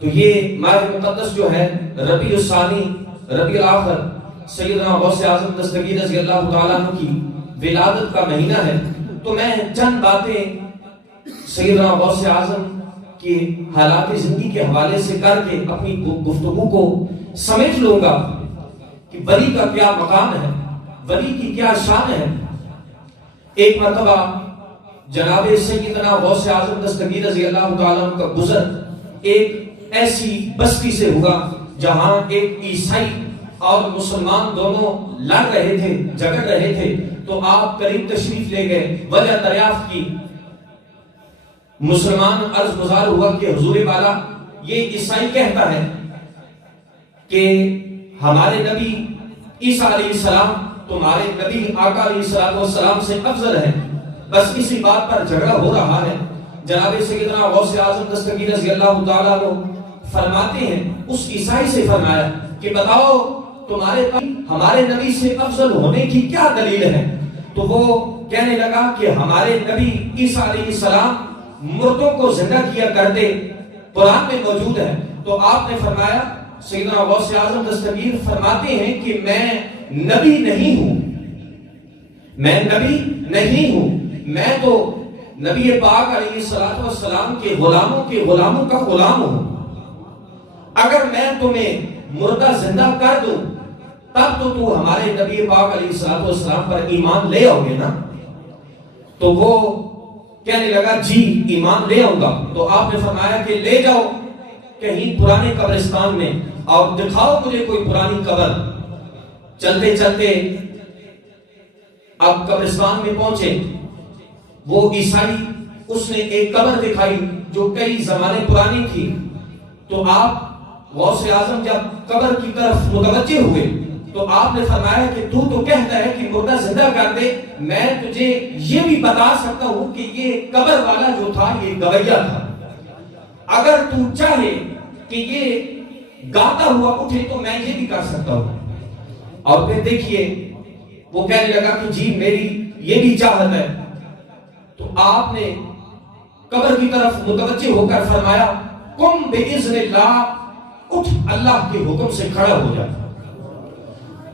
تو یہ ماہ مقدس جو ہے ربیع الثانی ربیع الاخر سیدنا غوث اعظم دستگیر رضی اللہ تعالیٰ عنہ کی ولادت کا مہینہ ہے، تو میں چند باتیں سیدنا غوث اعظم کی حالات زندگی کے حوالے سے کر کے اپنی گفتگو کو سمجھ لوں گا کہ ولی کا کیا مقام ہے، ولی کی کیا شان ہے۔ ایک مرتبہ جناب سیدنا غوث اعظم دستگیر رضی اللہ تعالیٰ عنہ کا گزر ایک ایسی بستی سے ہوا جہاں ایک عیسائی اور مسلمان دونوں لڑ رہے تھے، جھگڑ رہے تھے، تو آپ قریب تشریف لے گئے، وجہ دریافت کی۔ مسلمان عرض گزار ہوا کہ حضور والا یہ عیسائی کہتا ہے کہ ہمارے نبی عیسیٰ علیہ السلام تمہارے نبی آقا علیہ السلام سے افضل ہے، بس اسی بات پر جھگڑا ہو رہا ہے۔ جناب سیدنا غوث اعظم دستگیر رضی اللہ تعالیٰ عنہ فرماتے ہیں، اس عیسائی سے فرمایا کہ بتاؤ تمہارے ہمارے نبی سے افضل ہونے کی کیا دلیل ہے؟ تو وہ کہنے لگا کہ ہمارے نبی عیسیٰ علیہ السلام مردوں کو زندہ کیا کرتے، قرآن میں موجود ہے۔ تو آپ نے فرمایا، سیدنا غوث اعظم دستگیر فرماتے ہیں کہ میں نبی نہیں ہوں، میں نبی نہیں ہوں، میں تو نبی پاک علیہ السلام کے غلاموں کا غلام ہوں۔ اگر میں تمہیں مردہ زندہ کر دوں تب تو ہمارے نبی پاک علیہ السلام پر ایمان لے آؤ گے نا؟ تو وہ کہنے لگا جی ایمان لے آؤں گا۔ تو آپ نے فرمایا کہ لے جاؤ کہیں پرانے قبرستان میں اور دکھاؤ مجھے کوئی پرانی قبر۔ چلتے چلتے اب قبرستان میں پہنچے، وہ عیسائی اس نے ایک قبر دکھائی جو کئی زمانے پرانی تھی۔ تو آپ غوث اعظم جب قبر کی طرف متوجہ ہوئے تو آپ نے فرمایا کہ تو کہتا ہے کہ مردہ زندہ کر دے، میں تجھے یہ بھی بتا سکتا ہوں کہ یہ قبر والا جو تھا یہ گویا تھا، اگر تو چاہے کہ یہ گاتا ہوا اٹھے تو میں یہ بھی کر سکتا ہوں۔ اور پھر دیکھیے وہ کہنے لگا کہ جی میری یہ بھی چاہت ہے۔ تو آپ نے قبر کی طرف متوجہ ہو کر فرمایا قم باذن اللہ، اٹھ اللہ کے حکم سے کھڑا ہو جا۔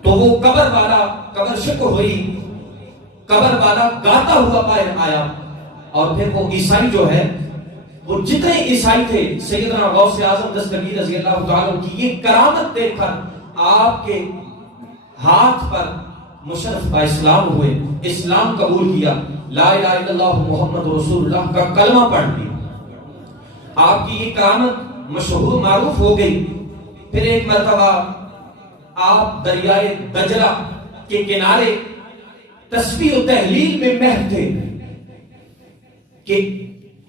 تو وہ قبر شق ہوئی، قبر والا گاتا ہوا باہر آیا، اور پھر وہ عیسائی جو ہے، وہ جتنے عیسائی تھے سیدنا غوث اعظم دستگیر رضی اللہ تعالیٰ کی یہ کرامت دیکھ کر آپ کے ہاتھ پر مشرف با اسلام ہوئے، اسلام قبول کیا، لا الہ الا اللہ محمد رسول اللہ کا کلمہ پڑھ لیا۔ آپ کی یہ کرامت مشہور معروف ہو گئی۔ پھر ایک مرتبہ آپ دریائے دجلہ کے کنارے تسبیح و تہلیل میں محو تھے کہ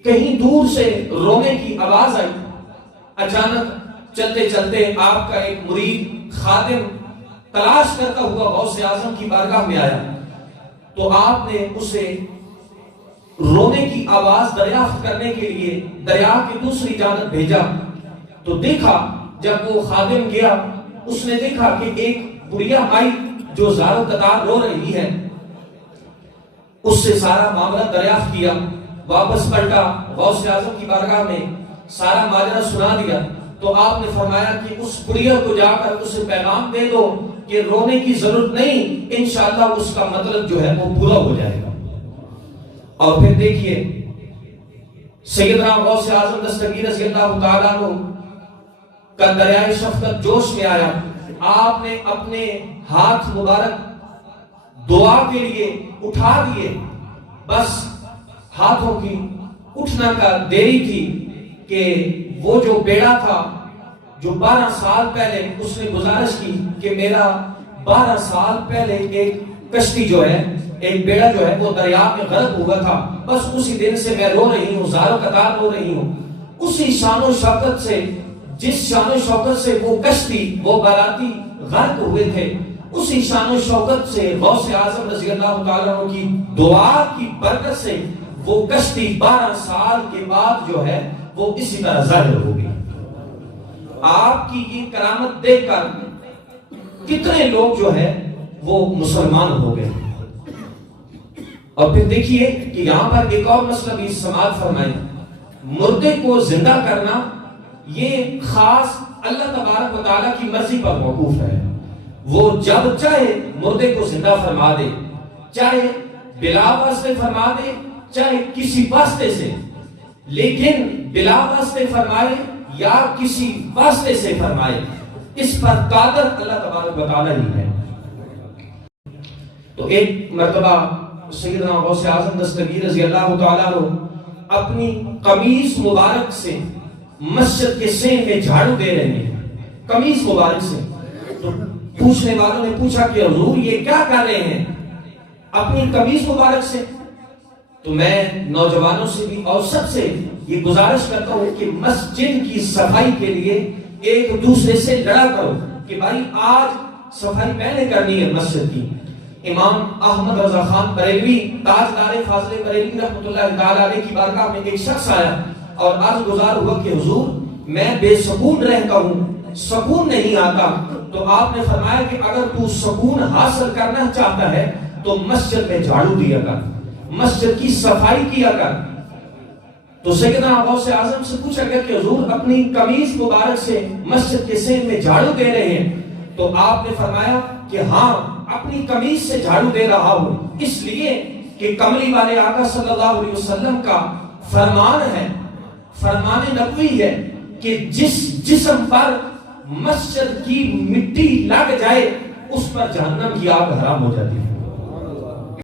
کہیں دور سے رونے کی آواز آئی۔ اچانک چلتے چلتے آپ کا ایک مرید خادم تلاش کرتا ہوا غوث اعظم کی بارگاہ میں آیا، تو آپ نے اسے رونے کی آواز دریافت کرنے کے لیے دریا کی دوسری جانب بھیجا۔ تو دیکھا جب وہ خادم گیا، اس نے دیکھا کہ ایک بڑھیا آئی جو زارو قطار رو رہی ہے، اس سے سارا معاملہ دریافت کیا، واپس پلٹا غوث اعظم کی بارگاہ میں سارا ماجرا سنا دیا۔ تو آپ نے فرمایا کہ اس بڑھیا کو جا کر اسے پیغام دے دو کہ رونے کی ضرورت نہیں، انشاءاللہ اس کا مطلب جو ہے وہ پورا ہو جائے گا۔ اور پھر دیکھیے سیدنا غوث اعظم دستگیر رضی اللہ تعالیٰ عنہ کا دریائے شفقت جوش میں آیا۔ آپ نے اپنے ہاتھ مبارک دعا کے لیے اٹھا دیے، بس ہاتھوں کی اٹھنا کا دیری تھی کہ وہ جو بیڑا تھا جو 12 سال پہلے اس نے گزارش کی کہ میرا 12 سال پہلے ایک کشتی جو ہے، ایک بیڑا جو ہے وہ دریا میں غرق ہوا تھا، بس اسی دن سے میں رو رہی ہوں، زارو قطار رو رہی ہوں۔ اسی شان و شوکت سے، جس شان و شوکت سے وہ کشتی، وہ باراتی غرق ہوئے تھے، اسی شان و شوکت سے غوث اعظم رضی اللہ تعالیٰ عنہ کی دعا کی برکت سے وہ کشتی 12 سال کے بعد جو ہے وہ اسی طرح ظاہر ہو گئی۔ آپ کی یہ کرامت دیکھ کر کتنے لوگ جو ہے وہ مسلمان ہو گئے۔ اور پھر دیکھیے کہ یہاں پر ایک اور مسئلہ بھی سماعت فرمائیں، مردے کو زندہ کرنا یہ خاص اللہ تبارک و تعالیٰ کی مرضی پر موقوف ہے. وہ جب چاہے مردے کو زندہ فرما دے، چاہے بلا واسطے فرما دے، چاہے کسی واسطے سے، لیکن بلا واسطے فرمائے یا کسی واسطے سے فرمائے، اس پر قادر اللہ تبارک و تعالیٰ ہی ہے. تو ایک مرتبہ سیدنا غوث اعظم دستگیر رضی اللہ تعالیٰ عنہ اپنی قمیص مبارک سے مسجد کے سین میں جھاڑو دے رہے ہیں، قمیص مبارک سے. تو پوچھنے والوں نے پوچھا کہ حضور یہ کیا کر رہے ہیں اپنی قمیص مبارک سے؟ تو میں نوجوانوں سے بھی اور سب سے یہ گزارش کرتا ہوں کہ مسجد کی صفائی کے لیے ایک دوسرے سے لڑا کرو کہ بھائی آج صفائی میں نے کرنی ہے مسجد کی. امام احمد رضا خان بریلوی تاجدار فاضل بریلوی رحمۃ اللہ تعالی علیہ کی بارگاہ میں ایک شخص آیا اور عرض گزار ہوا کہ حضور میں بے سکون رہتا ہوں، سکون نہیں آتا. تو آپ نے فرمایا کہ اگر تو سکون حاصل کرنا چاہتا ہے تو مسجد میں جھاڑو دیا کر، مسجد کی صفائی کیا کر. تو سیدنا غوث اعظم سے پوچھا گیا کہ حضور اپنی قمیص مبارک سے مسجد کے سین میں جھاڑو دے رہے ہیں؟ تو آپ نے فرمایا کہ ہاں اپنی قمیص سے جھاڑو دے رہا ہوں، اس لیے کہ کملی والے آقا صلی اللہ علیہ وسلم کا فرمان ہے، فرمان نبوی ہے کہ جس جسم پر مسجد کی مٹی لگ جائے اس پر جہنم کی آگ حرام ہو جاتی ہے.